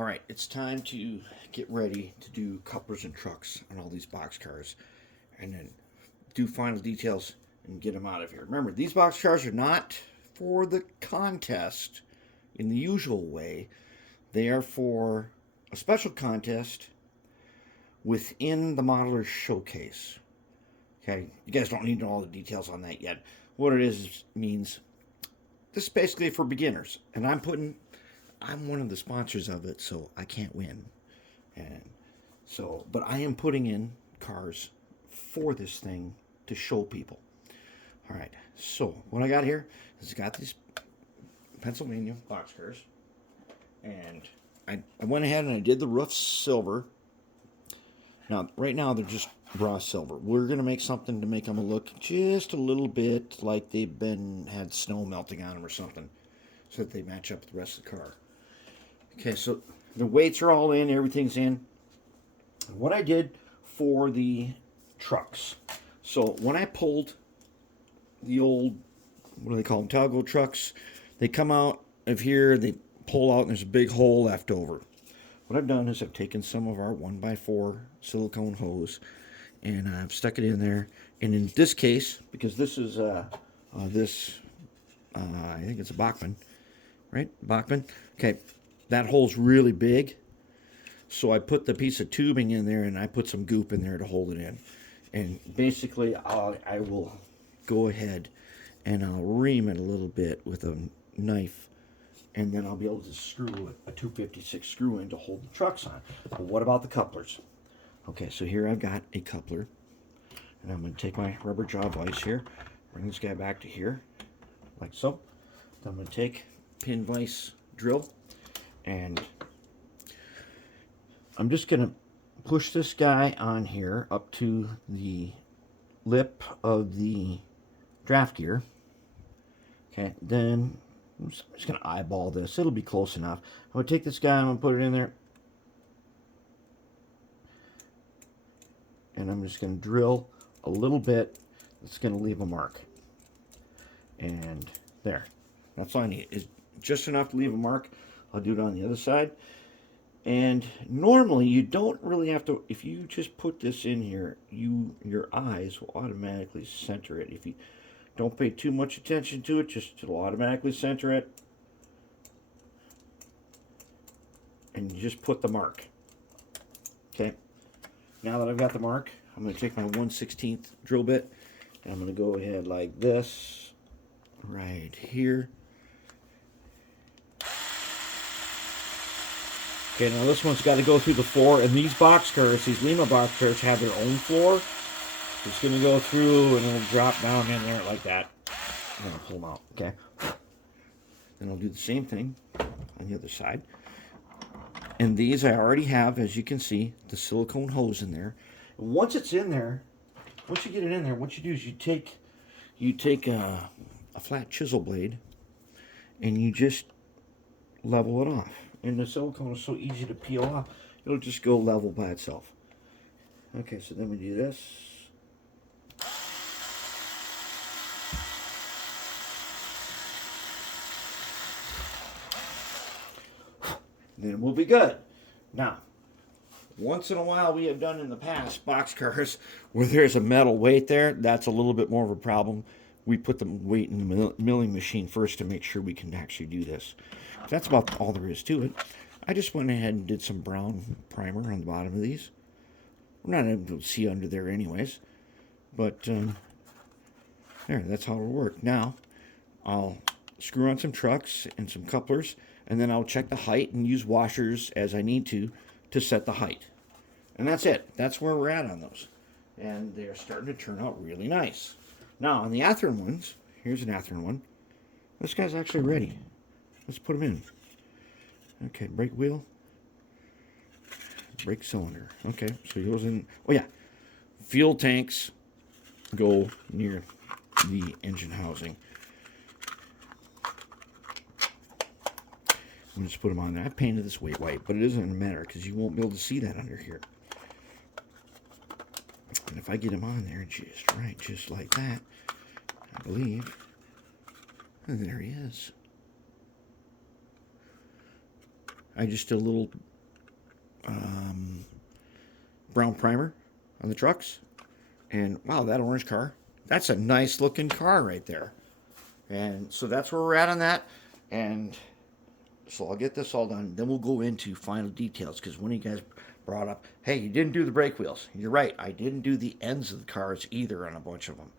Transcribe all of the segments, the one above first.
All right, it's time to get ready to do couplers and trucks on all these box cars and then do final details and get them out of here. Remember, these box cars are not for the contest in the usual way. They are for a special contest within the modeler showcase. Okay, you guys don't need to know all the details on that yet. What it is means this is basically for beginners, and I'm one of the sponsors of it, so I can't win. And so, but I am putting in cars for this thing to show people. All right, so what I got here is I got these Pennsylvania box cars, and I went ahead and I did the roof silver. Now, right now they're just raw silver. We're gonna make something to make them look just a little bit like they've had snow melting on them or something, so that they match up with the rest of the car. Okay, so the weights are all in, everything's in. What I did for the trucks. So when I pulled the old, what do they call them, Talgo trucks, they come out of here, they pull out, and there's a big hole left over. What I've done is I've taken some of our 1x4 silicone hose and I've stuck it in there. And in this case, because this is I think it's a Bachmann, right? Bachmann. Okay, that hole's really big, so I put the piece of tubing in there and I put some goop in there to hold it in. And basically, I will go ahead and I'll ream it a little bit with a knife, and then I'll be able to screw a 256 screw in to hold the trucks on. But what about the couplers? Okay, so here I've got a coupler, and I'm going to take my rubber jaw vise here, bring this guy back to here, like so. Then I'm going to take pin vise drill, and I'm just going to push this guy on here up to the lip of the draft gear. Okay, then I'm just going to eyeball this. It'll be close enough. I'm going to take this guy, I'm going to put it in there, and I'm just going to drill a little bit. It's going to leave a mark. And there. That's all I need. It's just enough to leave a mark. I'll do it on the other side. And normally you don't really have to, if you just put this in here, your eyes will automatically center it. If you don't pay too much attention to it, just it'll automatically center it. And you just put the mark. Okay. Now that I've got the mark, I'm going to take my 1/16 drill bit and I'm going to go ahead like this right here. Okay, now this one's got to go through the floor, and these box cars, these Lima box cars, have their own floor. It's going to go through and it'll drop down in there like that. I'm going to pull them out, okay? Then I'll do the same thing on the other side. And these I already have, as you can see, the silicone hose in there. And once it's in there, once you get it in there, what you do is you take a flat chisel blade and you just level it off. And the silicone is so easy to peel off, it'll just go level by itself. Okay, so then we do this. Then we'll be good. Now, once in a while we have done in the past box cars where there's a metal weight there. That's a little bit more of a problem. We put the weight in the milling machine first to make sure we can actually do this. That's about all there is to it. I just went ahead and did some brown primer on the bottom of these. We're not able to see under there anyways. But there, that's how it'll work. Now, I'll screw on some trucks and some couplers, and then I'll check the height and use washers as I need to set the height. And that's it. That's where we're at on those. And they're starting to turn out really nice. Now, on the Athearn ones, here's an Athearn one. This guy's actually ready. Let's put him in. Okay, brake wheel. Brake cylinder. Okay, so he goes in. Oh, yeah. Fuel tanks go near the engine housing. I'm just put them on there. I painted this white, but it doesn't matter because you won't be able to see that under here. And if I get him on there just right, just like that, I believe, and there he is. I just did a little brown primer on the trucks. And wow, that orange car, that's a nice looking car right there. And so that's where we're at on that. And so I'll get this all done. Then we'll go into final details because one of you guys brought up, hey, you didn't do the brake wheels. You're right. I didn't do the ends of the cars either on a bunch of them.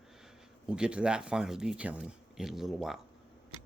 We'll get to that final detailing in a little while.